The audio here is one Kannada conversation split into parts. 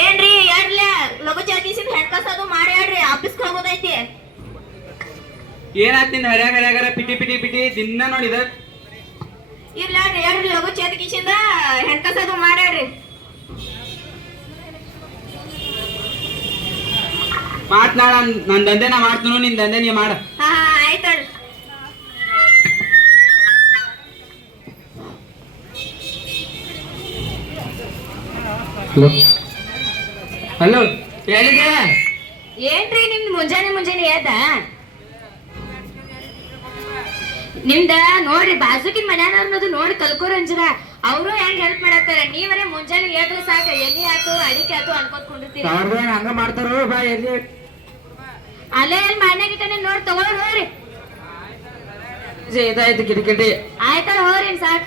ಏನ್ರಿ ಯಾರ್ಲೆ ಲಘು ಚಾತೀಸಿದ ಹೆಣ್ಕಸದು ಮಾಡಿ ಹೇಳ್ರಿ ಆಫೀಸ್ಗೆ ಹೋಗೋದೈತಿ. ಏನಾಯ್ತು ನಿನ್ನ ಹರ್ಯಾಗರ ಪಿಟಿ ಪಿಟಿ ಪಿಟಿ ದಿನ ನೋಡಿದ ಇರ್ಲಾಡ್ರಿ ಯಾರ್ರಿ ಲಘು ಚಾತೀಸಿಂದ ಹೆಣ್ಕಸದು ಮಾಡಿ ಹೇಳ್ರಿ. ಮಾತ್ನಾಳ ನನ್ ದಂಧೆ ನಾ ಮಾಡ್ತನು ನಿನ್ ದಂಧೆ ನೀ ಮಾಡ. ಹಾ ಆಯ್ತಳ್ರಿ. ಹಲೋ ಹೇಳಿದೆ ಏನ್ರಿ ನಿಮ್ದು ಮುಂಜಾನೆ ಎದ್ದ ನಿಮ್ದ ನೋಡ್ರಿ ಬಾಜುಕಿನ ಮನ್ಯಾನ ಅನ್ನೋದು ನೋಡಿ ಕಲ್ಕೋರ್ ಅಂಜರ ಅವರು ಹೆಂಗ್ ಹೆಲ್ಪ್ ಮಾಡತ್ತಾರ. ನೀವರೇ ಮುಂಜಾನೆ ಎದ್ದು ಸಾಕ ಎಲ್ಲಿ ಆತು ಅಡಿಕೆ ಆತು ಅನ್ಕೋತ್ಕೊಂಡಿರ್ತೀರಿ. ಹಂಗ ಮಾಡ್ತಾರ ಬಾ ಎಲ್ಲಿ ಅಲ್ಲೇ ಎಲ್ಲಿ ಮನ್ಯಾಗ ನೋಡಿ ತಗೊಳ್ ಹೋಗ್ರಿ. ಇದಾಯ್ತು ಕಿಟಕಿಟಿ ಆಯ್ತಲ್ಲ ಹೋಗ್ರಿ ಸಾಕ್.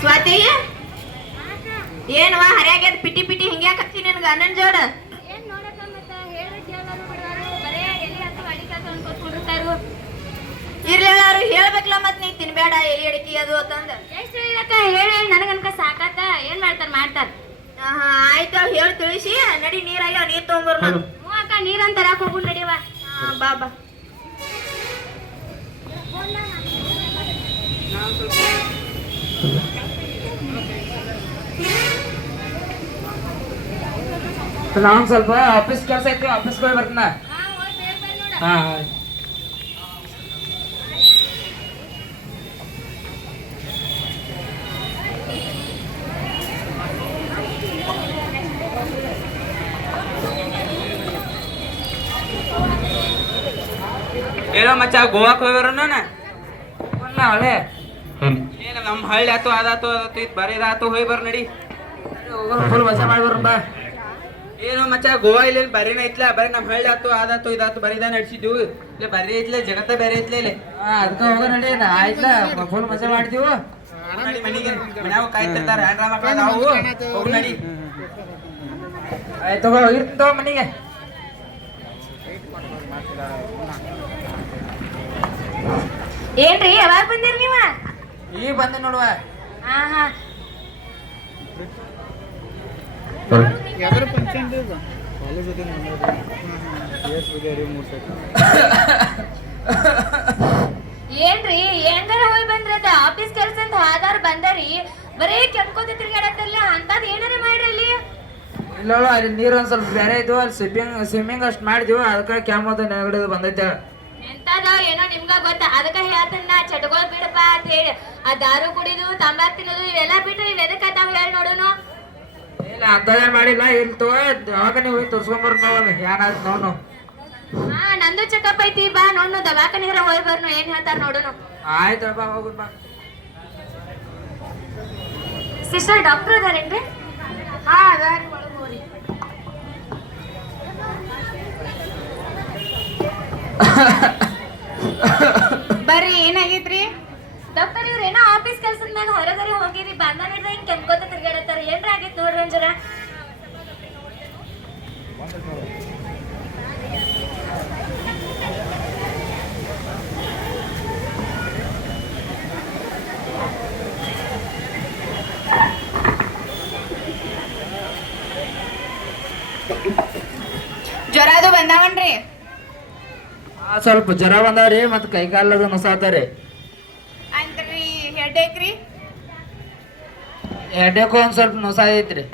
ಸ್ವಾತಿ ಏನವಾ ಹರ್ಯಾಗ್ಯದ ಪಿಟಿ ಪಿಟಿ ಹಿಂಗ್ಯಾಕತ್ತಿ ನಿನ್ಗ ಅಣ್ಣನ್ ಜೋಡ. ಇರ್ಲಿಲ್ಲ ಅವ್ರು ಹೇಳ್ಬೇಕಲ್ಲ ಮತ್ ನೀ ತಿನ್ಬೇಡ ಎಲಿ ಅಡಿಕೆ ಅದು ಅಂತಂದ ಎಷ್ಟು ಹೇಳಕ್ಕ ಹೇಳಿ ನನಗನ್ಕ ಸಾಕಾತ. ಏನ್ ಮಾಡ್ತಾರ ಹಾ ಆಯ್ತು ಹೇಳಿ ತಿಳಿಸಿ ನಡಿ ನೀರಾಗ್ಯಾವ ನೀರ್ ತಗೊಂಬರ್. ಹ್ಞೂ ಅಕ್ಕ ನೀರಂತ ತರಾಕ್ ಹೋಗು ನಡಿವ. ಹಾ ಬಾ ಬಾ. ನಾನು ಸ್ವಲ್ಪ ಆಫೀಸ್ ಕೆಲಸ ಐತಿ ಆಫೀಸ್ಗೆ ಹೋಗಿ ಬರ್ತೀನ. ಹಾ ಏನೋ ಮಚ್ಚ ಗೋವಾಕ್ ಹೋಗ್ಯಾರ ಹಳೆ ಏನ ನಮ್ಮ ಹಳ್ಳಿ ಆತು ಅದಾತು ಇದು ಬರೀದಾತು ಹೋಗಿ ಬರ್ ನಡಿ. ಫುಲ್ ಮಜಾ ಮಾಡಿ ಬರ ಬಾ. ಏನು ಮಚ್ಚ ಗೋವಾ ಇಲ್ಲ ಬರೀನ ಐತ್ಲ ಬರೀ ನಮ್ಮ ಹಳ್ಳಿ ಆತು ಅದಾತು ಇದಾತು ಬರೀದ ನಡ್ಸಿದ್ವು ಇಲ್ಲ ಬರೀ ಐತ್ಲೆ ಜಗತ್ತ ಬೇರೆ ಐತ್ಲೆ ಇಲ್ಲಿ. ಅದಕ್ಕೆ ಹೋಗ ನಡಿ ಆಯ್ತಲ್ಲ ಫುಲ್ ಮಜಾ ಮಾಡ್ತೀವಿ. ನಡಿ ಮನಿಗೆ ಮನ್ಯಾಗ ಕಾಯ್ತಿರ್ತಾರ ಹೆಣ್ರ ಮಕ್ಳ ನಾವು ಹೋಗ್ ನಡಿ. ಆಯ್ತು ತಗೋ ಇರ್ತವ ಮನಿಗೆ. ಏನ್ರಿ ಯಾವಾಗ ಬಂದಿರಿ ನೀವ? ಈಗ ಬಂದೆ ನೋಡುವ. ಹಾ ಹಾ ಏನ್ರಿ ಹೆಂಗಾರ ಹೋಗಿ ಬಂದ್ರದ ಆಫೀಸ್ ಕೆಲ್ಸ ಅಂತ ಆಧಾರ್ ಬಂದರಿ ಬರೇ ಕೆಂಪ್ಕೋತಿ ತಿರ್ಗಾಡತ್ತಲ್ಲ ಅಂತದ್ ಏನಾರ ಮಾಡ್ರಿ ಅಲ್ಲಿ. ಇಲ್ಲ ಅಲ್ಲಿ ನೀರು ಒಂದ್ ಸ್ವಲ್ಪ ಬೇರೆ ಇದ್ವು ಅಲ್ಲಿ ಸ್ವಿಮ್ಮಿಂಗ್ ಅಷ್ಟ್ ಮಾಡಿದ್ವಿ ಅದಕ್ಕೆ ಕ್ಯಾಮದ ನೆಗಡಿದು ಬಂದೈತೆ. ಎಂತದ ಏನೋ ನಿಮ್ಗ ಗೊತ್ತ ಅದಕ್ಕ ಹೇಳ್ತನ್ನ ಚಟಗೋಳ್ ಬಿಡಪ್ಪ ಅಂತ ಹೇಳಿ ಆ ದಾರು ಕುಡಿದು ತಂಬಾಕ್ ತಿನ್ನೋದು ಇವೆಲ್ಲ ಬಿಟ್ರೆ ಇವ್ ಎದಕ್ ಆತಾವ ಹೇಳಿ ನೋಡುನು. ಇಲ್ಲ ಅಂತದೇನ್ ಮಾಡಿಲ್ಲ ಇಲ್ಲಿ ತಗೋ ದವಾಖಾನೆ ಹೋಗಿ ತೋರ್ಸ್ಕೊಂಬರ್ ಏನಾಯ್ತು ನೋಡು. ಹಾ ನಂದು ಚೆಕಪ್ ಐತಿ ಬಾ ನೋಡ್ನು ದವಾಖಾನಿಗರ ಹೋಗಿ ಬರ್ನು ಏನ್ ಹೇಳ್ತಾರ ನೋಡುನು. ಆಯ್ತು ಬಾ ಹೋಗುದ್ ಬಾ. ಸಿಸ್ಟರ್ ಡಾಕ್ಟರ್ ಅದಾರೇನ್ರಿ? ಹಾ ಅದಾರಿ ಒಳಗ್ ಹೋಗ್ರಿ. ಬರ್ರಿ ಏನಾಗೈತ್ರಿ? ಡಾಕ್ಟರ್ ಇವ್ರ ಏನೋ ಆಫೀಸ್ ಕೆಲ್ಸದ ಮ್ಯಾಗ ಹೊರಗಡೆ ಹೋಗಿರಿ ಬಂದ ಹಿಡ್ದ ಹಿಂಗ್ ಕೆಂಪ್ಕೋತ ತಿರ್ಗಾಡತ್ತಾರ ಏನ್ರ ಆಗೈತ್ ನೋಡ್ರಿ ಒಂಜರ. ಜ್ವರ ಅದು ಬಂದಾವನ್ರಿ? ಸ್ವಲ್ಪ ಜ್ವರ ಬಂದಾವ್ರಿ ಮತ್ ಕೈ ಕಾಲದು ನಸಾತಾರಿ. ಅಂದ್ರಿ ಹೆಡ್ಏಕ್ ರೀ? ಹೆಡ್ಡೇಕು ಒಂದ್ ಸ್ವಲ್ಪ ನೊಸ ಐತ್ರಿ.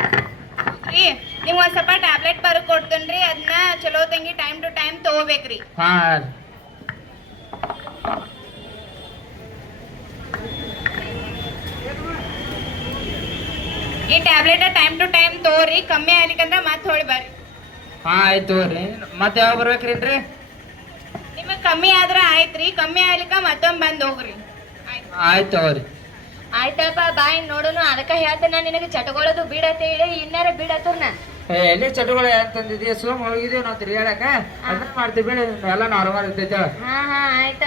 ರೀ ನಿಮ್ಗೆ ಒಂದ್ ಸ್ವಲ್ಪ ಟ್ಯಾಬ್ಲೆಟ್ ಬರಕ್ ಕೊಡ್ತೇನ್ರಿ ಅದನ್ನ ಚಲೋ ತಂಗಿ ಟೈಮ್ ಟು ಟೈಮ್ ತಗೋಬೇಕ್ರಿ. ಹಾ ಈ ಟ್ಯಾಬ್ಲೆಟ್ ಟೈಮ್ ಟು ಟೈಮ್ ತಗೋರಿ ಕಮ್ಮಿ ಆಗ್ಲಿಕ್ಕಂದ್ರ ಮತ್ತೆ ಹೊಳಿ ಬರ್ರಿ. ಹಾ ಆಯ್ತು ರೀ ಮತ್ತೆ ಯಾವಾಗ ಬರ್ಬೇಕ್ರಿ? ನಿಮಗ್ ಕಮ್ಮಿ ಆದ್ರ ಆಯ್ತ್ರಿ ಕಮ್ಮಿ ಆಗ್ಲಿಕ್ಕ ಮತ್ತೊಮ್ಮೆ ಬಂದ್ ಹೋಗ್ರಿ. ಆಯ್ತು ತಗೋರಿ. ಆಯ್ತಪ್ಪ ಬಾಯ್ ನೋಡುನು ಅದಕ್ಕ ಹೇಳ್ತೇನ ನಿನಗೆ ಚಟಗೊಳದು ಬಿಡತ್ತ ಹೇಳಿ ಇನ್ನಾರ ಬಿಡತ್ತರ್ನ. ಎಲ್ಲಿ ಚಟಗಳು ಅಂತಂದಿದ್ಯ ಸುಮ್ ಹೋಗಿದೀವಿ ನಾವು ತಿರ್ಗಾಡಕ ಅದನ್ನ ಮಾಡ್ತೀವಿ ಬೇಡ ಎಲ್ಲ ನಾರ್ಮಲ್ ಇರ್ತೈತೆ. ಹಾ ಹಾ ಆಯ್ತ.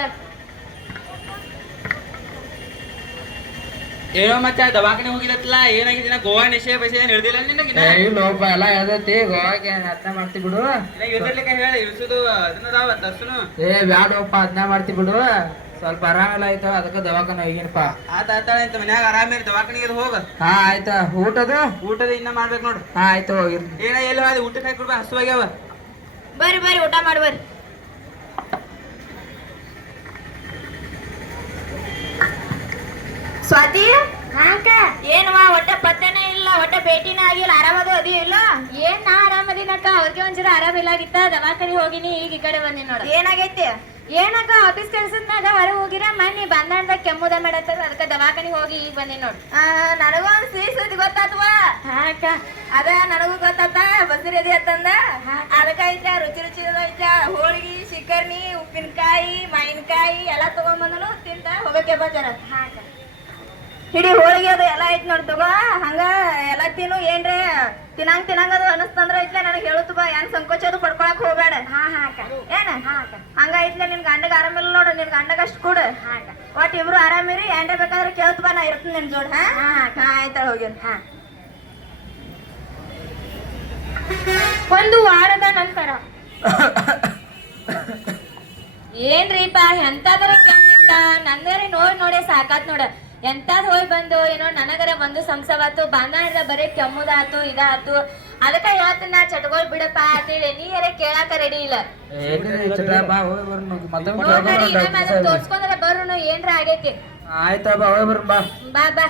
ಏನೋ ಮತ್ತೆ ದವಾಖಾನೆ ಹೋಗಿದತ್ತಲ್ಲ ಏನಾಗಿದ್ದೀನ ಗೋವಾ ನಿಶೆ ಬಸೆ ಏನ್ ಹಿಡ್ದಿಲ್ಲ ನಿನಗೆ? ಇಲ್ಲೋಪ ಎಲ್ಲ ಯಾವ್ದೈತಿ ಗೋವಾಗೆ ಅದ್ನ ಮಾಡ್ತಿ ಬಿಡು. ಇರ್ಲಿಕ್ಕೆ ಹೇಳಿ ಇರ್ಸುದು ಅದನ್ನದಾವ ತರ್ಸುನು. ಬ್ಯಾಡಪ್ಪ ಅದ್ನ ಮಾಡ್ತಿ ಬಿಡು. ಸ್ವಲ್ಪ ಆರಾಮಿಲ್ಲ ಆಯ್ತಾ ಅದಕ್ಕೆ ದವಾಖಾನೆ ಹೋಗಿನಪ್ಪ. ಆತಾಳ ಅಂತ ಮನ್ಯಾಗ ಆರಾಮಿರಿ ದವಾಖಾನಿಗೆ ಹೋಗ. ಹಾ ಆಯ್ತಾ. ಊಟದ ಇನ್ನ ಮಾಡ್ಬೇಕು ನೋಡ್ರಿ. ಹಾ ಆಯ್ತು ಹೋಗಿರ್ಲಿ. ಏನ ಎಲ್ಲ ಅದು ಊಟಕ್ಕೆ ಹಾಕಿ ಕೊಡ್ಬಾ, ಹಸುವಾಗ್ಯಾವ. ಬರ್ರಿ ಬರ್ರಿ ಊಟ ಮಾಡಿ ಬರ್ರಿ. ಸ್ವಾತಿ ಹಾಕ ಏನವಾ ಒಟ್ಟ ಪತ್ತೆನೇ ಇಲ್ಲ, ಒಟ್ಟ ಭೇಟಿನ ಆಗಿಲ್ಲ, ಆರಾಮದು ಅದಿ ಇಲ್ಲ? ಏನ್ ನಾ ಆರಾಮದಿನಕ್ಕ, ಅವ್ರಿಗೆ ಒಂಚೂರು ಆರಾಮಿಲ್ಲಾಗಿತ್ತ, ದವಾಖಾನಿ ಹೋಗಿನಿ, ಈಗ ಈ ಕಡೆ ಬಂದಿ ನೋಡ. ಏನಾಗೈತಿ? ಏನಕ್ಕ ಆಫೀಸ್ ಕೆಲ್ಸದ್ನಾಗ ಹೊರಗೆ ಹೋಗಿರ ಮನ್ನಿ ಬಂದಾಡ್ದಾಗ ಕೆಮ್ಮುದ ಮಾಡತ್ತದ, ಅದಕ್ಕೆ ದವಾಖಾನಿ ಹೋಗಿ ಈಗ ಬಂದಿ ನೋಡ್. ನನಗೂ ಒಂದು ಸಿಹಿ ಸುದ್ದಿ ಗೊತ್ತಾತ್ವಾ. ಹಾಕ ಅದ ನನಗೂ ಗೊತ್ತಾತ, ಬಸರಿ ಅದಿ ಅಂತಂದ. ಅದಕ್ಕ ಐತ್ಲ ರುಚಿ ರುಚಿ ಐತ್ಲ, ಹೋಳಿಗೆ, ಶಿಕರ್ನಿ, ಉಪ್ಪಿನಕಾಯಿ, ಮಾವಿನಕಾಯಿ ಎಲ್ಲ ತಗೊಂಡ್ಬಂದನು ತಿಂತ ಹೋಗಕ್ಕೆ ಬಂದಾರ. ಹಾಕ ಹಿಡಿ ಹೋಳಿಗೆ ಅದು ಎಲ್ಲ ಐತ್ ನೋಡ್ ತಗೋ. ಹಂಗ ಎಲ್ಲ ತಿನ್ನು, ಏನ್ರೆ ತಿನ್ನಂಗ ಅದು ಅನಸ್ತಂದ್ರ ಐತ್ಲೆ ನನಗೆ ಹೇಳುತ್ತ ಬಾ, ಏನ್ ಸಂಕೋಚ ಅದು ಪಡ್ಕೊಳಕ್ ಹೋಗ್ಬೇಡ. ಹಾ ಹಾಕ ಏನ ಹಾಕ ಹಂಗ ಐತ್ಲೆ. ನಿನ್ ಗಂಡಗ ಆರಾಮಿಲ್ಲ ನೋಡು, ನಿನ್ ಗಂಡಗ ಅಷ್ಟು ಕೂಡ ಹಾಕ ಒಟ್ ಇಬ್ರು ಆರಾಮಿರಿ. ಏನ್ರ ಬೇಕಾದ್ರೆ ಕೇಳ್ತ ಬಾ, ನಾ ಇರ್ತೀನಿ ನಿನ್ ಜೋಡ್. ಹಾ ಆಯ್ತಾ ಹೋಗ್ಯಾನ. ಹಾ ಒಂದು ವಾರದ ನಂತರ ಏನ್ರೀಪ ಎಂತಾದ್ರ ಕೆಮ್ಮಿಂದ ನಂದರ ನೋಡಿ ಸಾಕಾತ್ ನೋಡ. ಎಂತಾದ್ ಹೋಗಿ ಬಂದು ಏನೋ ನನಗರ ಒಂದು ಸಂಸವಾತು, ಬಾಂಧಾಡ್ದ ಬರೀ ಕೆಮ್ಮುದಾತು ಇದಾತು. ಅದಕ್ಕ ಹೇಳ್ತೀನಿ ಚಟ್ಗೋಳ್ ಬಿಡಪ್ಪ ಅಂತೇಳಿ, ನೀ ಯಾರೇ ಕೇಳಾಕ ರೆಡಿ ಇಲ್ಲ. ತೋರ್ಸ್ಕೊಂಡ್ರೆ ಬರ್ರು ಏನ್ರ ಆಗೈತಿ. ಆಯ್ತಾ ಬಾ ಹೋಗಿ ಬರ್ರಿ ಬಾ. ಬಾ ಬಾ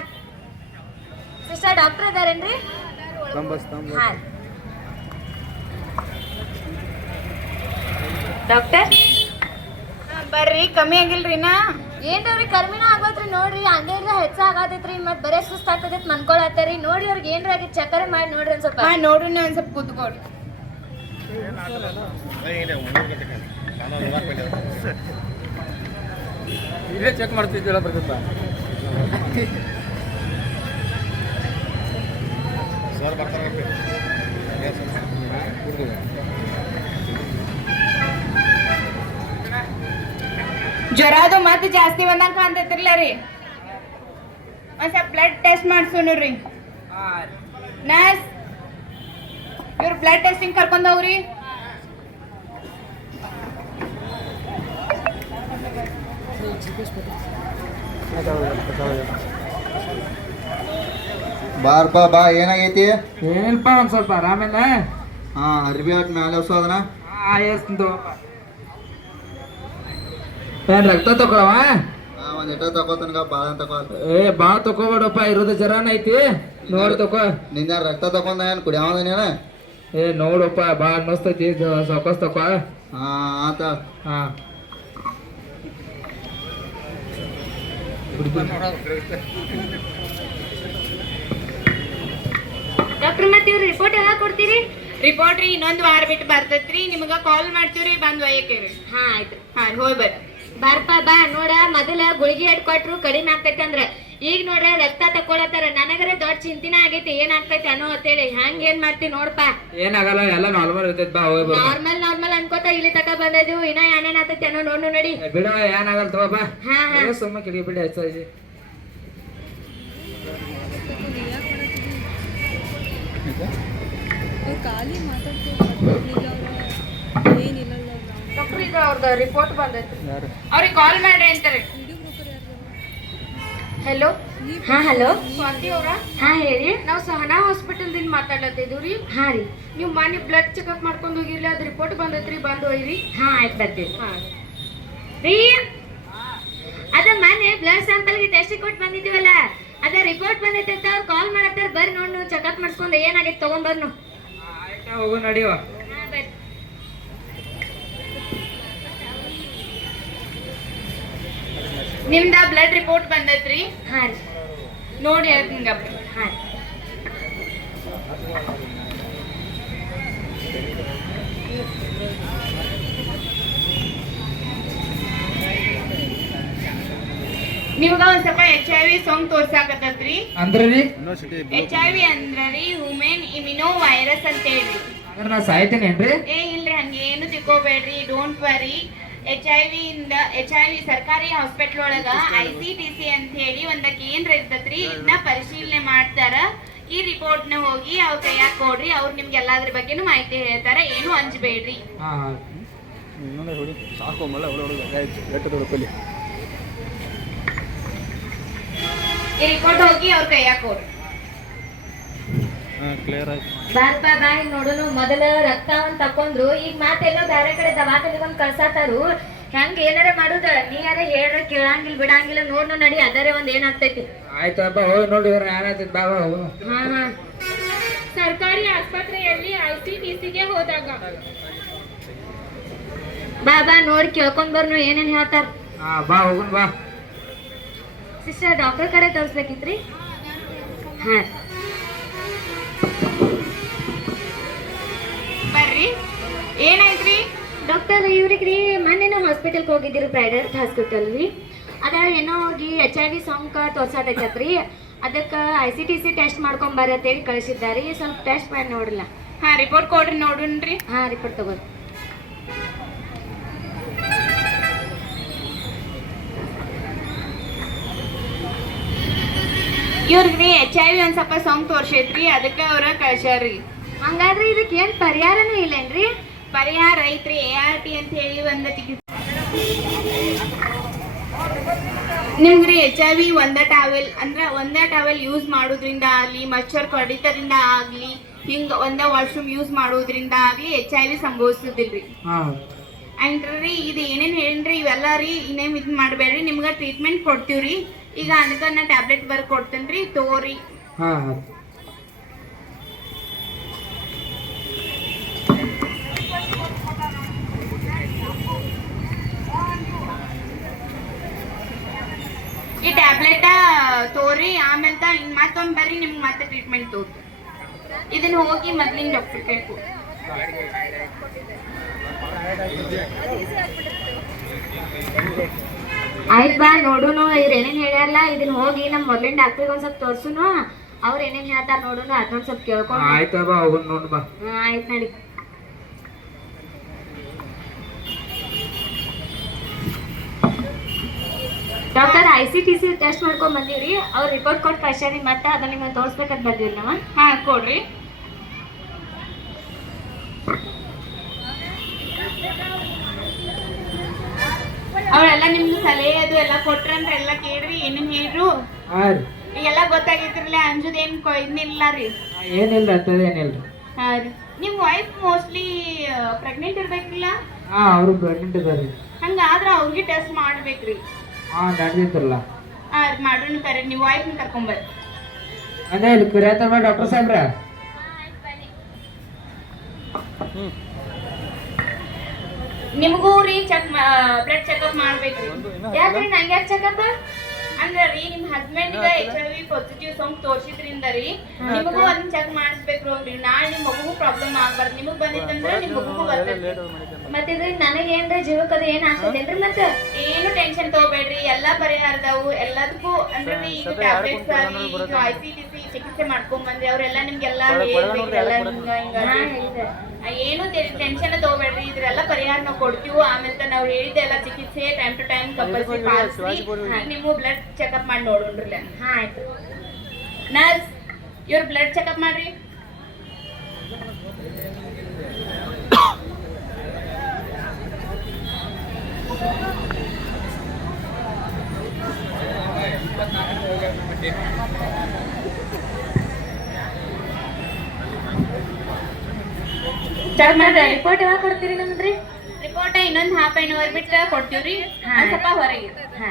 ಸಿಸ್ಟರ್, ಡಾಕ್ಟರ್ ಇದಾರೇನ್ರಿ? ಹಾ ಡಾಕ್ಟರ್ ಬರ್ರಿ, ಕಮ್ಮಿ ಆಗಿಲ್ರಿ ನಾ? ಏನ್ರಿ ಕರ್ಮಿನ ಆಗೋದ್ರಿ ನೋಡ್ರಿ, ಹಂಗೆ ಹೆಚ್ಚಾಗತೈತ್ರಿ, ಮತ್ ಬರೇ ಸುಸ್ತ ಆಗ್ತೈತಿ ಮನ್ಕೊಳತ್ತರಿ. ನೋಡ್ರಿ ಅವ್ರಿಗೆ ಏನ್ರ ಆಗಿತ್ತು ಚೆಕರ್ ಮಾಡಿ ನೋಡ್ರಿ ಒಂದ್ ಸ್ವಲ್ಪ. ನೋಡ್ರಿ, ಒಂದ್ ಸ್ವಲ್ಪ ಕೂತ್ಕೊಡ್ರಿ. ಇಲ್ಲೇ ಚೆಕ್ ಮಾಡ್ತಿದ್ದೀರ ಬರ್ತಿದ್ದ ಸರ್ ಬರ್ತಾರೆ. ಜ್ವರ ಅದು ಮತ್ತೆ ಜಾಸ್ತಿ ಬಂದಂಗ ಕಾಣ್ತೈತಿರ್ಲ ರೀ, ಒಂದ್ ಸ್ವಲ್ಪ ಬ್ಲಡ್ ಟೆಸ್ಟ್ ಮಾಡ್ಸೋಣ್ರಿ. ನರ್ಸ್, ಇವ್ರ ಬ್ಲಡ್ ಟೆಸ್ಟಿಂಗ್ ಕರ್ಕೊಂಡ್ ಹೋಗ್ರಿ. ಬಾರ್ಪಾ ಬಾ, ಏನಾಗೈತಿ? ಏನಪ್ಪ ಒಂದ್ ಸ್ವಲ್ಪ ಆರಾಮಿಲ್ಲ. ಹಾ ಅರ್ಬಿ ಹಾಕಿ ಮ್ಯಾಲೆ ಹೊಸ ಅದನ್ನ. ಏನ್ ರಕ್ತ ತಗೊಳವ? ಒಂದ್ ಎಟ ತಗೋತನಗ ಬಾಳ ತಗೋ. ಬಾ ತಗೋಬೇಡಪ್ಪ, ಇರೋದು ಜ್ವರನ ಐತಿ, ನೋಡಿ ತಗೋ. ನಿನ್ನ ರಕ್ತ ತಗೊಂಡ ಏನ್ ಕುಡಿಯಾವದ ನೀನ? ನೋಡಪ್ಪ ಬಾ ಅನ್ನಿಸ್ತೈತಿ, ಸಾವಕಾಶ ತಗೋ. ಹಾ ಆತ. ಹಾ ಡಾಕ್ಟರ್ ಮತ್ತೆ ಇವ್ರ ರಿಪೋರ್ಟ್ ಯಾವಾಗ ಕೊಡ್ತೀರಿ? ರಿಪೋರ್ಟ್ ರೀ ಇನ್ನೊಂದ್ ವಾರ ಬಿಟ್ಟು ಬರ್ತೈತ್ರಿ, ನಿಮ್ಗ ಕಾಲ್ ಮಾಡ್ತೀವ್ರಿ, ಬಂದ್ ಒಯ್ಯಕೇರಿ. ಹಾ ಆಯ್ತು. ಹೋಗಿ ಬರ್ರಿ. ಬಾರಪ್ಪ ಬಾ. ನೋಡ ಮೊದಲ ಗುಳಿಗೆ ಹಿಡ್ ಕೊಟ್ರು ಕಡಿಮೆ ಆಗ್ತೈತಿ ಅಂದ್ರ, ಈಗ ನೋಡ್ರ ರಕ್ತ ತಕೊಳತಾರ. ನನಗರ ದೊಡ್ಡ ಚಿಂತಿನ ಆಗೈತಿ, ಏನ್ ಆಗ್ತೈತಿ ಅನ್ನೋ ಅಂತೇಳಿ. ಹಂಗ ಏನ್ ಮಾಡ್ತಿ ನೋಡ್ಪ. ಏನಾಗಲ್ಲ, ಎಲ್ಲ ನಾರ್ಮಲ್ ಇರ್ತೈತಿ, ಬಾ ಹೋಗಿ ಬಾ. ನಾರ್ಮಲ್ ಅನ್ಕೋತ ಇಲ್ಲಿ ತಕ ಬಂದದು, ಇನ್ನ ಏನೇನ್ ಆಗ್ತೈತಿ ಅನ್ನೋ ನೋಡು ನಡಿ. ಬಿಡ, ಏನಾಗಲ್ಲ ತಗೋ ಬಾ. ಹಾ ಹಾ ಸುಮ್ಮ ಕಿಡಿ ಬಿಡಿ ಹಚ್ಚಿ. ಡಾಕ್ಟರ್ ಈಗ ಅವ್ರದ್ದು ರಿಪೋರ್ಟ್ ಬಂದೈತಿ, ಅವ್ರಿಗೆ ಕಾಲ್ ಮಾಡ್ರಿ ಅಂತಾರೆ. ಹಲೋ. ಹಾ ಹಲೋ ಸ್ವಾತಿ ಅವ್ರ? ಹಾ ಹೇಳಿ. ನಾವು ಸಹನಾ ಹಾಸ್ಪಿಟಲ್ ದಿಂದ ಮಾತಾಡ್ಲತ್ತಿದ್ದೀವ್ರಿ. ಹಾ ರೀ. ನೀವು ಮನೆ ಬ್ಲಡ್ ಚೆಕಪ್ ಮಾಡ್ಕೊಂಡು ಹೋಗಿರ್ಲಿ, ಅದ್ ರಿಪೋರ್ಟ್ ಬಂದೈತ್ರಿ, ಬಂದು ಒಯ್ರಿ. ಹಾ ಆಯ್ತು ಬರ್ತೀವಿ. ರೀ ಅದ ಮೊನ್ನೆ ಬ್ಲಡ್ ಸ್ಯಾಂಪಲ್ ಗೆ ಟೆಸ್ಟ್ ಕೊಟ್ಟು ಬಂದಿದ್ದೀವಲ್ಲ, ಅದ ರಿಪೋರ್ಟ್ ಬಂದೈತೆ ಅಂತ ಅವ್ರು ಕಾಲ್ ಮಾಡತ್ತಾರ. ಬರ್ರಿ ನೋಡಿ ನೀವು ಚೆಕಪ್ ಮಾಡ್ಕೊಂಡು ಏನಾಗೈತೆ ತಗೊಂಡ್ಬರ್ನು. ಆಯ್ತಾ ಹೋಗು ನಡಿವ. ಹಾ ಬರ್ರಿ. ನಿಮ್ದ ಬ್ಲಡ್ ರಿಪೋರ್ಟ್ ಬಂದೈತ್ರಿ, ಹಾ ರೀ. ನೋಡಿ ಹೇಳ್ತೀನಿ. ಹಾ ರೀ. ನಿಮ್ಗ ಒಂದ್ ಸ್ವಲ್ಪ HIV ಸೋಂಕು ತೋರ್ಸಾಕತ್ತೈತ್ರಿ. ಅಂದ್ರಿ HIV ಅಂದ್ರಿ ಹ್ಯೂಮನ್ ಇಮ್ಯುನೋ ವೈರಸ್ ಅಂತ ಹೇಳ್ರಿ. ಅಂದ್ರೆ ನಾ ಸಾಯ್ತೇನೇನ್ರಿ? ಇಲ್ರಿ, ಹಂಗೇನು ತಿಳ್ಕೊಬೇಡ್ರಿ, ಡೋಂಟ್ ವರಿ. HIV ಸರ್ಕಾರಿ ಹಾಸ್ಪಿಟಲ್ ಒಳಗ ICTC ಅಂತ ಹೇಳಿ ಒಂದ ಕೇಂದ್ರ ಇರ್ತೈತ್ರಿ, ಇದನ್ನ ಪರಿಶೀಲನೆ ಮಾಡ್ತಾರ. ಈ ರಿಪೋರ್ಟ್ ನ ಹೋಗಿ ಅವ್ರ ಕೈಯಾಗ ಕೊಡ್ರಿ, ಅವ್ರು ನಿಮ್ಗೆ ಎಲ್ಲಾದ್ರ ಬಗ್ಗೆನೂ ಮಾಹಿತಿ ಹೇಳ್ತಾರ, ಏನು ಅಂಜಬೇಡ್ರಿ. ಹಾ ಸಾಕು ಮಳೆ ಈ ರಿಪೋರ್ಟ್ ಹೋಗಿ ಅವ್ರ ಕೈಯಾಗ ಕೊಡ್ರಿ. ಬಾರಪ್ಪ ಬಾ ಈಗ ನೋಡುನು ಮೊದಲ ರಕ್ತ ಒಂದ್ ತಕೊಂಡ್ರು ಈಗ ಮಾತೆಲ್ಲೋ ಬೇರೆ ಕಡೆ ದವಾಖಾನಿಗೊಂದ್ ಕಳ್ಸಾತಾರು. ಹೆಂಗ್ ಏನಾರ ಮಾಡುದ ನೀ ಯಾರ ಹೇಳ್ರ ಕೇಳಂಗಿಲ್ಲ ಬಿಡಂಗಿಲ್ಲ ನೋಡ್ನು ನಡಿ ಅದರೇ ಒಂದ್ ಏನಾಗ್ತೈತಿ. ಆಯ್ತಪ್ಪ ಹೋಗಿ ನೋಡಿ ಏನಾಯ್ತದ ಬಾ ಹೋಗು. ಹಾ ಹಾ ಸರ್ಕಾರಿ ಆಸ್ಪತ್ರೆಯಲ್ಲಿ ICTCಗೆ ಹೋದಾಗ ಬಾ ಬಾ ನೋಡಿ ಕೇಳ್ಕೊಂಡ್ ಬರ್ನು ಏನೇನ್ ಹೇಳ್ತಾರ. ಹಾ ಬಾ ಹೋಗುನ್ ಬಾ. ಸಿಸ್ಟರ್ ಡಾಕ್ಟರ್ ಕಡೆ ತೋರ್ಸ್ಬೇಕಿತ್ರಿ. ಹಾ ಬರ್ರಿ, ಏನಾಯ್ತ್ರಿ? ಡಾಕ್ಟರ್ ಇವ್ರಿಗೆ ಮೊನ್ನೆ ನಾವು ಹಾಸ್ಪಿಟಲ್ಗೆ ಹೋಗಿದ್ದೀರಿ ಪ್ರೈವೇಟ್ ಹಾಸ್ಪಿಟಲ್ ರೀ. ಅದ ಏನೋ ಹೋಗಿ HIV ಸೋಂಕ ತೋರ್ಸಾತೈತತ್ರಿ. ಅದಕ್ಕೆ ICTC ಟೆಸ್ಟ್ ಮಾಡ್ಕೊಂಡ್ ಬರತ್ತೇಳಿ ಕಳಿಸಿದ್ದಾರೆ. ಸ್ವಲ್ಪ ಟೆಸ್ಟ್ ಮಾಡಿ ನೋಡ್ರಲ್ಲ. ಹಾ ರಿಪೋರ್ಟ್ ಕೊಡ್ರಿ ನೋಡುನ್ರಿ. ಹಾ ರಿಪೋರ್ಟ್ ತಗೋರಿ. ಇವ್ರಿಗೆ HIV ಒಂದ್ ಸ್ವಲ್ಪ ಸೋಂಕ್ ತೋರ್ಸೈತ್ರಿ, ಅದಕ್ಕೆ ಅವ್ರ ಕಳ್ಸ್ಯಾರ್ರಿ. ಹಂಗಾದ್ರೆ ಇದಕ್ಕೆ ಏನ್ ಪರಿಹಾರನೇ ಇಲ್ಲೇನ್ರಿ? ಪರಿಹಾರ ಐತ್ರಿ, ART ಅಂತ ಹೇಳಿ ಒಂದ ಚಿಕಿತ್ಸೆ. ನಿಮ್ಗ್ರಿ HIV ಒಂದ ಟಾವೆಲ್ ಯೂಸ್ ಮಾಡೋದ್ರಿಂದ ಆಗ್ಲಿ, ಮಚ್ಚರ್ ಕಡಿತದಿಂದ ಆಗ್ಲಿ, ಹಿಂಗ ಒಂದ ವಾಶ್ರೂಮ್ ಯೂಸ್ ಮಾಡೋದ್ರಿಂದ ಆಗ್ಲಿ HIV ಸಂಭವಿಸುದಿಲ್ರಿ. ಹಾ ಅಂಡ್ ರೀ ಇದು ಏನೇನ್ ಹೇಳಿನ್ರಿ ಇವೆಲ್ಲ ರೀ ಇನ್ನೇಮ್ ಇದ್ ಮಾಡ್ಬೇಡ್ರಿ. ನಿಮ್ಗ ಟ್ರೀಟ್ಮೆಂಟ್ ಕೊಡ್ತೀವ್ರಿ. ಈಗ ಅದಕ್ಕ ನಾ ಟ್ಯಾಬ್ಲೆಟ್ ಬರ್ದ್ ಕೊಡ್ತೇನ್ರಿ, ತಗೋರಿ. ಹಾ ಈ ಟ್ಯಾಬ್ಲೆಟ್ ತೋರಿ, ಆಮೇಲೆ ಮತ್ತೊಮ್ಮೆ ಬರ್ರಿ, ನಿಮ್ಗೆ ಮತ್ತೆ ಟ್ರೀಟ್ಮೆಂಟ್ ತೋರಿ. ಇದನ್ನ ಹೋಗಿ ಮೊದ್ಲಿನ ಡಾಕ್ಟರ್ ಕೇಳ್ಕೊ. ಆಯ್ತು ಬಾ ನೋಡುನು ಇವ್ರು ಏನೇನ್ ಹೇಳ್ಯಾರಲ್ಲ ಇದನ್ನ ಹೋಗಿ ನಮ್ ಮೊದ್ಲಿನ ಡಾಕ್ಟ್ರಿಗೆ ಒಂದ್ ಸ್ವಲ್ಪ ತೋರ್ಸುನು. ಅವ್ರ ಏನೇನ್ ಹೇಳ್ತಾರ ನೋಡುನು ಅದನ್ನೊಂದ್ ಸ್ವಲ್ಪ ಕೇಳ್ಕೊಂಡು. ಆಯ್ತಪ್ಪ ಹೋಗುನ್ ನೋಡ್ ಬಾ. ಆಯ್ತು ನಡಿ. ಡಾಕ್ಟರ್ ICTC ಟೆಸ್ಟ್ ಮಾಡ್ಕೊಂಡ್ ಬಂದೀವ್ರಿ. ಅವ್ರ ರಿಪೋರ್ಟ್ ಕೊಟ್ಟು ಕಳ್ಸ್ಯಾರಿ. ಮತ್ತೆ ಅದನ್ನ ನಿಮ್ಗೆ ತೋರ್ಸ್ಬೇಕಂತ ಬಂದಿವ್ರಿ ನಾವು. ಹಾ ಕೊಡ್ರಿ. ಅವರೆಲ್ಲ ನಿಮ್ದು ಸಲಹೆ ಅದು ಎಲ್ಲ ಕೊಟ್ರಂದ್ರ ಎಲ್ಲ ಕೇಳ್ರಿ, ಏನೇನ್ ಹೇಳ್ರು. ಹಾ ರೀ ಈಗೆಲ್ಲ ಗೊತ್ತಾಗಿದ್ರಲ್ಲ, ಅಂಜುದೇನ್ ಇದನ್ನಿಲ್ಲ ರೀ. ಏನಿಲ್ಲ ಅಂತದೇನಿಲ್ರಿ. ಹಾ ರೀ. ನಿಮ್ ವೈಫ್ ಮೋಸ್ಟ್ಲಿ ಪ್ರೆಗ್ನೆಂಟ್ ಇರ್ಬೇಕಿಲ್ಲ? ಹಾ ಅವರು ಪ್ರೆಗ್ನೆಂಟ್ ಇದಾರೆ. ಹಂಗಾದ್ರ ಅವ್ರಿಗೆ ಟೆಸ್ಟ್ ಮಾಡ್ಬೇಕ್ರಿ. ಹಾ ನಡೆದಿತ್ತಲ್ಲ. ಹಾ ಮಾಡೋಣ ಕರೆ, ನೀವು ವೈಫ್ನ ಕರ್ಕೊಂಬರ್ರಿ. ಅದೇ ಇಲ್ಲಿ ಕರಿಯತ್ತಮ್ಮ ಡಾಕ್ಟರ್ ಸಾಹೇಬ್ರ. ನಿಮಗೂ ರೀ ಬ್ಲಡ್ ಚೆಕ್ಅಪ್ ಮಾಡ್ಬೇಕ್ರಿ. ಯಾಕ್ರಿ ನಂಗೆ ಯಾಕೆ ಚೆಕಪ್? ಅಂದ್ರ ರೀ ನಿಮ್ ಹಸ್ಬೆಂಡ್ಗ HIV ಪಾಸಿಟಿವ್ ಸೋಂಕ್ ತೋರ್ಸಿದ್ರಿಂದ ರೀ ನಿಮಗೂ ಅದನ್ನ ಚೆಕ್ ಮಾಡಿಸ್ಬೇಕು ಹೋಗ್ರಿ. ನಾಳೆ ನಿಮ್ ಮಗುಗೂ ಪ್ರಾಬ್ಲಮ್ ಆಗ್ಬಾರ್ದು. ನಿಮಗ್ ಬಂದಿತ್ತಂದ್ರ ನಿಮ್ ಮಗುಗೂ ಬರ್ತೈತಿ. ಮತ್ತೆ ಇದ್ರಿಂದ ನನಗೆ ಏನ್ರ ಜೀವಕ್ಕದ ಏನ್ ಆಗ್ತದೇನ್ರಿ? ಮತ್ತೆ ಏನು ಟೆನ್ಷನ್ ತಗೋಬೇಡ್ರಿ, ಎಲ್ಲಾ ಪರಿಹಾರದವು ಎಲ್ಲದಕ್ಕೂ. ಅಂದ್ರೆ ಈಗ ಟ್ಯಾಬ್ಲೆಟ್ಸ್ ಆಗ್ಲಿ, ಈಗ ICTC ಚಿಕಿತ್ಸೆ ಮಾಡ್ಕೊಂಡ್ ಬಂದ್ರಿ, ಅವ್ರೆಲ್ಲ ನಿಮ್ಗೆಲ್ಲಾ ಹೇಳ್ಬೇಕ್ರಿ. ಎಲ್ಲ ಹಿಂಗ ಏನು ಟೆನ್ಷನ್ ತಗೋಬೇಡ್ರಿ, ಇದ್ರೆಲ್ಲ ಪರಿಹಾರ ನಾವು ಕೊಡ್ತೀವಿ. ಆಮೇಲೆ ನಾವು ಹೇಳಿದ ಎಲ್ಲ ಚಿಕಿತ್ಸೆ ಟೈಮ್ ಟು ಟೈಮ್ ಕಂಪಲ್ಸರಿ ಪಾಲಿಸ್ರಿ. ನೀವು ಬ್ಲಡ್ ಚೆಕಪ್ ಮಾಡಿ ನೋಡೋಣ್ರಿ. ಹಾ ಆಯ್ತು. ನರ್ಸ್ ಇವ್ರ ಬ್ಲಡ್ ಚೆಕಪ್ ಮಾಡ್ರಿ. ಚೆಕ್ ಮಾಡ್ರಿ. ರಿಪೋರ್ಟ್ ಯಾವಾಗ ಕೊಡ್ತೀರಿ ನಮ್ದ್ರಿ? ರಿಪೋರ್ಟ್ ಇನ್ನೊಂದು ಹಾಫ್ ಆನ್ ಅವರ್ ಬಿಟ್ಟು ಕೊಡ್ತೀವ್ರಿ. ಸ್ವಲ್ಪ ಹೊರಗೆ. ಹಾ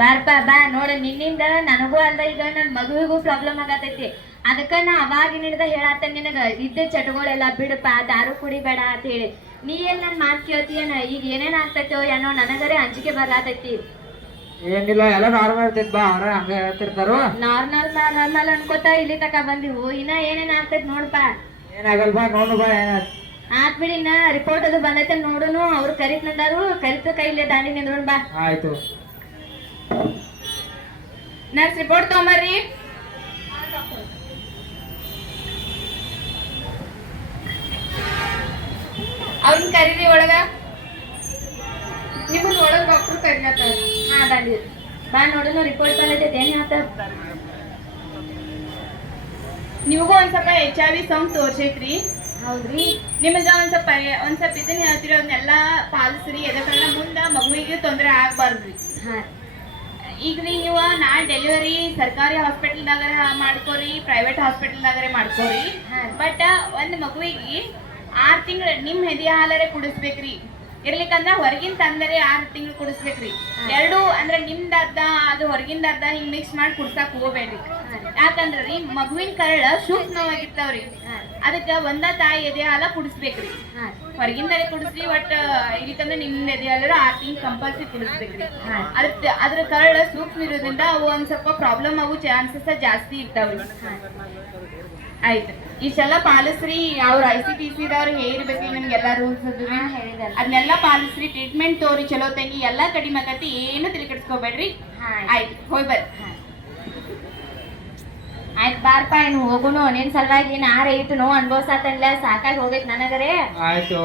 ಬಾರಪ್ಪ ಬಾ. ನೋಡ ನಿನ್ನಿಂದ ನನಗೂ ಅಲ್ಲ ಈಗ ನನ್ ಮಗುವಿಗೂ ಪ್ರಾಬ್ಲಮ್ ಆಗತೈತಿ. ಅದಕ್ಕ ನಾ ಅವಾಗಿನ ಹಿಡ್ದ ಹೇಳತ್ತೇನೆ ನಿನಗ ಇದ್ದ ಚಟಗಳೆಲ್ಲ ಬಿಡಪ್ಪ, ದಾರು ಕುಡಿಬೇಡ ಅಂತ ಹೇಳಿ. ನೀ ಏನ್ ನನ್ ಮಾತು ಕೇಳ್ತೀಯನ? ಈಗ ಏನೇನ್ ಆಗ್ತೈತೋ ಏನೋ ನನಗರೆ ಅಂಜಿಕೆ ಬರ್ಲಾತೈತಿ. ಏನಿಲ್ಲ ಎಲ್ಲ ನಾರ್ಮಲ್ ಇರ್ತೈತಿ ಬಾ. ಅವ್ರ ಹಂಗ ಹೇಳ್ತಿರ್ತಾರು. ನಾರ್ಮಲ್ ಅನ್ಕೋತಾ ಇಲ್ಲಿ ತಕ ಬಂದಿವು. ಇನ್ನ ಏನೇನ್ ಆಗ್ತೈತಿ ನೋಡಪ್ಪ. ಏನಾಗಲ್ ಬಾ, ನೋಡು ಬಾ ಏನಾಯ್ತು. ಆತ್ ಬಿಡಿ. ಇನ್ನ ರಿಪೋರ್ಟ್ ಅದು ಬಂದೈತೆ ನೋಡುನು. ಅವ್ರು ಕರಿತ್ ನಂದಾರು, ಕರಿತ ಕೈಲೇ ದಾಂಡಿ ನಿಂದ್ರೋಣ ಬಾ. ಆಯ್ತು. ನರ್ಸ್ ರಿಪೋರ್ಟ್ ತಗೊಂಬರ್ರಿ. ಅವ್ರನ್ನ ಕರೀರಿ ಒಳಗ. ನಿಮ್ಮನ್ನ ಒಳಗ ಡಾಕ್ಟರ್ ಕರಿಲತ್ತಾರ. ಹಾ ಬಂದಿರಿ ಬಾ. ನೋಡುನು ರಿಪೋರ್ಟ್ ಬಂದೈತೆ ಏನ್ ಹೇಳ್ತ. ನಿಮಗೂ ಒಂದ್ ಸ್ವಲ್ಪ HIV ಸೋಂಕ್ ತೋರ್ಸೈತ್ರಿ. ಹೌದ್ರಿ. ನಿಮಗ ಒಂದ್ ಸ್ವಲ್ಪ ಇದನ್ನ ಹೇಳ್ತೀರಿ, ಅದನ್ನೆಲ್ಲ ಪಾಲಿಸ್ರಿ. ಎದಕ್ಕಂದ್ರ ಮುಂದ ಮಗುವಿಗೆ ತೊಂದರೆ ಆಗ್ಬಾರ್ದ್ರಿ. ಹಾ ಈಗ ನೀವು ನಾಳೆ ಡೆಲಿವರಿ ಸರ್ಕಾರಿ ಹಾಸ್ಪಿಟಲ್ದಾಗರೆ ಮಾಡ್ಕೋರಿ, ಪ್ರೈವೇಟ್ ಹಾಸ್ಪಿಟಲ್ದಾಗರೆ ಮಾಡ್ಕೋರಿ. ಬಟ್ ಒಂದು ಮಗುವಿಗೆ 6 ತಿಂಗಳು ನಿಮ್ಮ ಹೆದಿ ಹಾಲರೆ ಕುಡಿಸ್ಬೇಕ್ರಿ. ಇರ್ಲಿಕ್ಕಂದ್ರ ಹೊರಗಿನ ತಂದರೆ 6 ತಿಂಗಳು ಕುಡಿಸ್ಬೇಕ್ರಿ. ಎರಡು ಅಂದ್ರೆ ನಿಮ್ದ ಅರ್ಧ ಅದು ಹೊರಗಿಂದ ಅರ್ಧ ಹಿಂಗ್ ಮಿಕ್ಸ್ ಮಾಡಿ ಕುಡ್ಸಾಕ್ ಹೋಗ್ಬೇಡ್ರಿ. ಯಾಕಂದ್ರಿ ಮಗುವಿನ ಕರಳ ಸೂಕ್ಷ್ಮವಾಗಿರ್ತಾವ್ರಿ. ಅದಕ್ಕ ಒಂದ ತಾಯಿ ಎದೆ ಹಾಲ ಕುಡಿಸ್ಬೇಕ್ರಿ. ಹೊರಗಿಂದಲೇ ಕುಡಿಸ್ರಿ, ಬಟ್ ಇಲ್ಲಿಕಂದ್ರೆ ನಿಮ್ ಎದೆ ಹಾಲರ 6 ತಿಂಗಳು ಕಂಪಲ್ಸರಿ ಕುಡಿಸ್ಬೇಕ್ರಿ. ಅದ್ರ ಕರಳ ಸೂಕ್ಷ್ಮ ಇರೋದ್ರಿಂದ ಅವು ಒಂದ್ ಸ್ವಲ್ಪ ಪ್ರಾಬ್ಲಮ್ ಆಗೋ ಚಾನ್ಸಸ್ ಜಾಸ್ತಿ ಇರ್ತಾವ್ರಿ. ಆಯ್ತು, ಇಷ್ಟೆಲ್ಲ ಪಾಲಿಸ್ರಿ. ಅವ್ರ ICTC ಹೇಳಿರ್ಬೇಕ್ರಿ ನಿಮ್ಗೆಲ್ಲಾ ರೂಲ್ಸ್ ಅದನ್ನೆಲ್ಲ ಪಾಲಿಸ್ರಿ. ಟ್ರೀಟ್ಮೆಂಟ್ ತೋರಿ ಚಲೋ ತಂಗಿ, ಎಲ್ಲಾ ಕಡಿಮೆ ಆಗತ್ತಿ, ಏನು ತಲೆ ಕೆಡಿಸ್ಕೋಬೇಡ್ರಿ. ಆಯ್ತು, ಹೋಗಿ ಬರ್ರಿ. ಆಯ್ತು ಬಾರ್ಪ, ಇನ್ನು ಹೋಗುನು. ನಿನ್ ಸಲುವಾಗಿ ನಾರ ಇಟ್ಟು ನೋವು ಅನ್ಭವ್ಸಾತನ್ಲ, ಸಾಕಾಗಿ ಹೋಗೈತ್ ನನಗರೆ. ಆಯ್ತು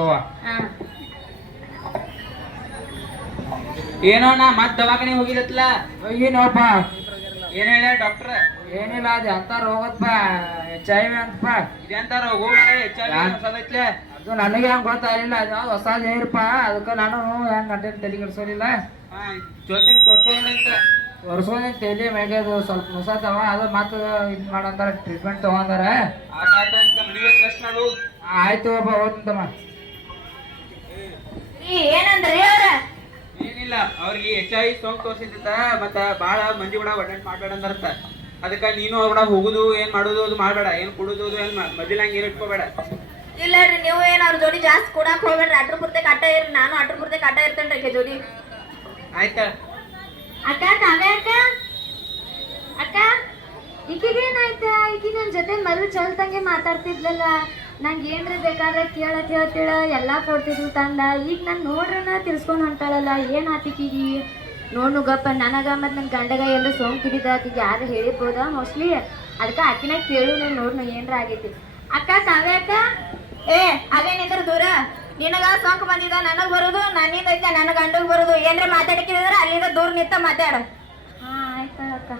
ಏನೋ ನಾ ಮತ್ ದವಾಖಾನೆ ಹೋಗಿದತ್ಲ, ಏನೋಪ್ಪ? ಏನ್ ಹೇಳ ಡಾಕ್ಟರ್? ಏನಿಲ್ಲ, ಅದು ಅಂತ ರೋಗತ್ಪ, HIV ಅಂತಪ್ಪ. ಇದೆಂತಾರ ಹೆಚ್ಚಾಗೈತ್ಲೆ? ಅದು ನನಗೆ ಹೆಂಗ್ ಗೊತ್ತಾಗಲಿಲ್ಲ, ಅದು ಹೊಸದ್ ಹೇರಿಪ್ಪ. ಅದಕ್ಕೆ ನಾನು ಹೆಂಗ್ ಗಂಟೆ ತಲೆ ಕೆಡ್ಸೋಲಿಲ್ಲ. ಜೊತೆಗೆ ತೋರ್ಸೋಣಂತ ವರ್ಷೋದ ತಲೆ ಮೇಗದು ಸ್ವಲ್ಪ ಮುಸಾತವ, ಅದು ಮತ್ತೆ ಇದು ಮಾಡಂತಾರ, ಟ್ರೀಟ್ಮೆಂಟ್ ತಗೊಂಡಾರ. ಆಯ್ತು ಅಪ್ಪ, ಹೋಗ್ತಂತಮ್ಮ. ಏನಂದ್ರಿ ಅವ್ರ? ಏನಿಲ್ಲ, ಅವ್ರಿಗೆ HIV ಸೋಂಕು ತೋರ್ಸಿದ್ದ, ಮತ್ತ ಬಾಳ ಮಂದಿ ಕೂಡ ಒಡನಾಟ ಮಾಡ್ಬೇಡ ಅಂದಾರತ್ತ. ಅದಕ್ಕ ನೀನು ಅವ್ರ ಹೋಗುದು ಏನ್ ಮಾಡುದು ಅದು ಮಾಡ್ಬೇಡ, ಏನ್ ಕುಡುದು ಏನ್ ಮೊದಲ ಹಂಗ ಏನ್ ಇಟ್ಕೋಬೇಡ. ಇಲ್ಲ ರೀ, ನೀವು ಏನ್ ಅವ್ರ ಜೋಡಿ ಜಾಸ್ತಿ ಕೊಡಾಕ್ ಹೋಗ್ಬೇಡ್ರಿ. ಅಟ್ರ ಪೂರ್ತಿ ಕಟ್ಟ ಇರ್ರಿ, ನಾನು ಅಟ್ರ ಪೂರ್ತಿ ಕಟ್ಟ ಇರ್ತೇನ್ರಿ ಜೋಡಿ. ಆಯ್ತ ಅಕ್ಕ, ಕಾವ್ಯ ಅಕ್ಕ, ಅಕ್ಕ ಈಕಿಗೇನಾಯ್ತ? ಈಕಿ ನನ್ನ ಜೊತೆ ಮೊದಲು ಚಲ್ತಂಗೆ ಮಾತಾಡ್ತಿದ್ಲಲ್ಲ, ನಂಗೆ ಏನ್ರಿ ಬೇಕಾದ್ರೆ ಕೇಳತ್ ಹೇಳ್ತಿಳ, ಎಲ್ಲಾ ಕೊಡ್ತಿದ್ಲು ತಂದ. ಈಗ ನಾನು ನೋಡ್ರನ ತಿಳ್ಸ್ಕೊಂಡು ಹೊಂಟಾಳಲ್ಲ, ಏನ್ ಆತಿಕಿಗಿ? ನೋಡು ಗಪ್ಪ, ನನಗ ಮತ್ತು ನನ್ನ ಗಂಡಗ ಎಲ್ಲ ಸೋಂಕಿದ್ದ, ಆಕಿಗೆ ಯಾರು ಹೇಳಿರ್ಬೋದಾ ಮೋಸ್ಟ್ಲಿ. ಅದಕ್ಕೆ ಆಕಿನ ಕೇಳು, ನಾನು ನೋಡ್ನು ಏನ್ರ ಆಗೈತಿ. ಅಕ್ಕ, ಕಾವ್ಯ ಅಕ್ಕ, ಅದೇನಿದ್ರ ದೂರ ನಿನಗ ಸೋಂಕು ಬಂದಿದ, ನನಗ್ ಬರುದು, ನನ್ನಿಂದ ಐತೆ ನನ್ನ ಗಂಡಗ್ ಬರುದು. ಏನ್ರ ಮಾತಾಡಕಿದ್ರ ಅಲ್ಲಿಂದ ದೂರ ನಿಂತ ಮಾತಾಡ. ಹಾ ಆಯ್ತ ಅಕ್ಕ.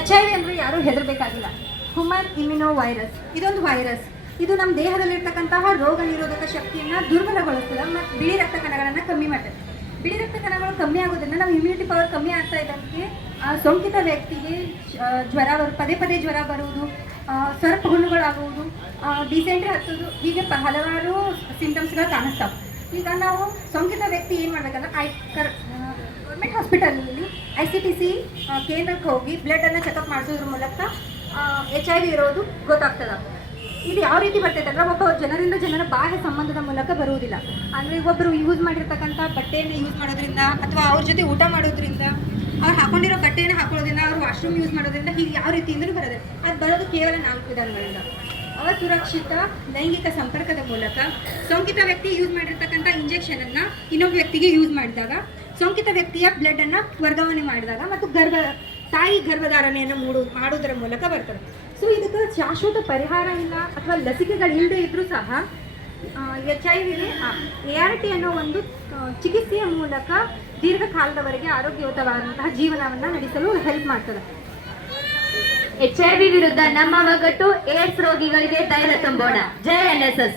HIV ಅಂದ್ರೆ ಯಾರು ಹೆದರ್ಬೇಕಾಗಿಲ್ಲ. ಹ್ಯೂಮನ್ ಇಮ್ಯುನೋ ವೈರಸ್ ಇದೊಂದು ವೈರಸ್. ಇದು ನಮ್ಮ ದೇಹದಲ್ಲಿರ್ತಕ್ಕಂತಹ ರೋಗ ನಿರೋಧಕ ಶಕ್ತಿಯನ್ನು ದುರ್ಬಲಗೊಳಿಸ್ತದೆ ಮತ್ತು ಬಿಳಿ ರಕ್ತ ಕಣಗಳನ್ನು ಕಮ್ಮಿ ಮಾಡ್ತದೆ. ಬಿಳಿ ರಕ್ತ ಕಣಗಳು ಕಮ್ಮಿ ಆಗೋದ್ರಿಂದ ನಮ್ಮ ಇಮ್ಯುನಿಟಿ ಪವರ್ ಕಮ್ಮಿ ಆಗ್ತಾ ಇದ್ದಂಗೆ ಸೋಂಕಿತ ವ್ಯಕ್ತಿಗೆ ಪದೇ ಪದೇ ಜ್ವರ ಬರುವುದು, ಸರ್ಪ ಹುಣ್ಣುಗಳಾಗುವುದು, ಡಿಸೆಂಟ್ರಿ ಹತ್ತೋದು, ಹೀಗೆ ಹಲವಾರು ಸಿಂಟಮ್ಸ್ಗಳು ಕಾಣಿಸ್ತಾವೆ. ಈಗ ನಾವು ಸೋಂಕಿತ ವ್ಯಕ್ತಿ ಏನು ಮಾಡಬೇಕಂದ್ರೆ ಗೌರ್ಮೆಂಟ್ ಹಾಸ್ಪಿಟಲಲ್ಲಿ ICTC ಕೇಂದ್ರಕ್ಕೆ ಹೋಗಿ ಬ್ಲಡನ್ನು ಚೆಕಪ್ ಮಾಡಿಸೋದ್ರ ಮೂಲಕ HIV ಇರೋದು ಗೊತ್ತಾಗ್ತದೆ. ಇದು ಯಾವ ರೀತಿ ಬರ್ತೈತೆ ಅಂದರೆ ಒಬ್ಬ ಜನರ ಬಾಹ್ಯ ಸಂಬಂಧದ ಮೂಲಕ ಬರುವುದಿಲ್ಲ. ಅಂದರೆ ಒಬ್ಬರು ಯೂಸ್ ಮಾಡಿರ್ತಕ್ಕಂಥ ಬಟ್ಟೆಯನ್ನು ಯೂಸ್ ಮಾಡೋದ್ರಿಂದ, ಅಥವಾ ಅವ್ರ ಜೊತೆ ಊಟ ಮಾಡೋದ್ರಿಂದ, ಅವ್ರು ಹಾಕೊಂಡಿರೋ ಬಟ್ಟೆಯನ್ನು ಹಾಕೊಳ್ಳೋದ್ರಿಂದ, ಅವ್ರು ವಾಶ್ರೂಮ್ ಯೂಸ್ ಮಾಡೋದ್ರಿಂದ, ಹೀಗೆ ಯಾವ ರೀತಿಯಿಂದಲೂ ಬರೋದು. ಅದು ಬರೋದು ಕೇವಲ 4 ವಿಧಾನಗಳಿಂದ. ಅಸುರಕ್ಷಿತ ಲೈಂಗಿಕ ಸಂಪರ್ಕದ ಮೂಲಕ, ಸೋಂಕಿತ ವ್ಯಕ್ತಿ ಯೂಸ್ ಮಾಡಿರ್ತಕ್ಕಂಥ ಇಂಜೆಕ್ಷನನ್ನು ಇನ್ನೊಬ್ಬ ವ್ಯಕ್ತಿಗೆ ಯೂಸ್ ಮಾಡಿದಾಗ, ಸೋಂಕಿತ ವ್ಯಕ್ತಿಯ ಬ್ಲಡನ್ನು ವರ್ಗಾವಣೆ ಮಾಡಿದಾಗ, ಮತ್ತು ತಾಯಿ ಗರ್ಭಧಾರಣೆಯನ್ನು ಮಾಡೋದರ ಮೂಲಕ ಬರ್ತದೆ. ಸೊ ಇದಕ್ಕೆ ಶಾಶ್ವತ ಪರಿಹಾರ ಇಲ್ಲ, ಅಥವಾ ಲಸಿಕೆಗಳು ಇಲ್ಲದೆ ಇದ್ದರೂ ಸಹ HIVಗೆ ART ಅನ್ನೋ ಒಂದು ಚಿಕಿತ್ಸೆಯ ಮೂಲಕ ದೀರ್ಘಕಾಲದವರೆಗೆ ಆರೋಗ್ಯಯುತವಾದಂತಹ ಜೀವನವನ್ನು ನಡೆಸಲು ಹೆಲ್ಪ್ ಮಾಡ್ತದೆ. HIV ವಿರುದ್ಧ ನಮ್ಮ ಒಗ್ಗಟ್ಟು, ಏಡ್ಸ್ ರೋಗಿಗಳಿಗೆ ಧೈರ್ಯ ತುಂಬೋಣ. ಜೈ NSS.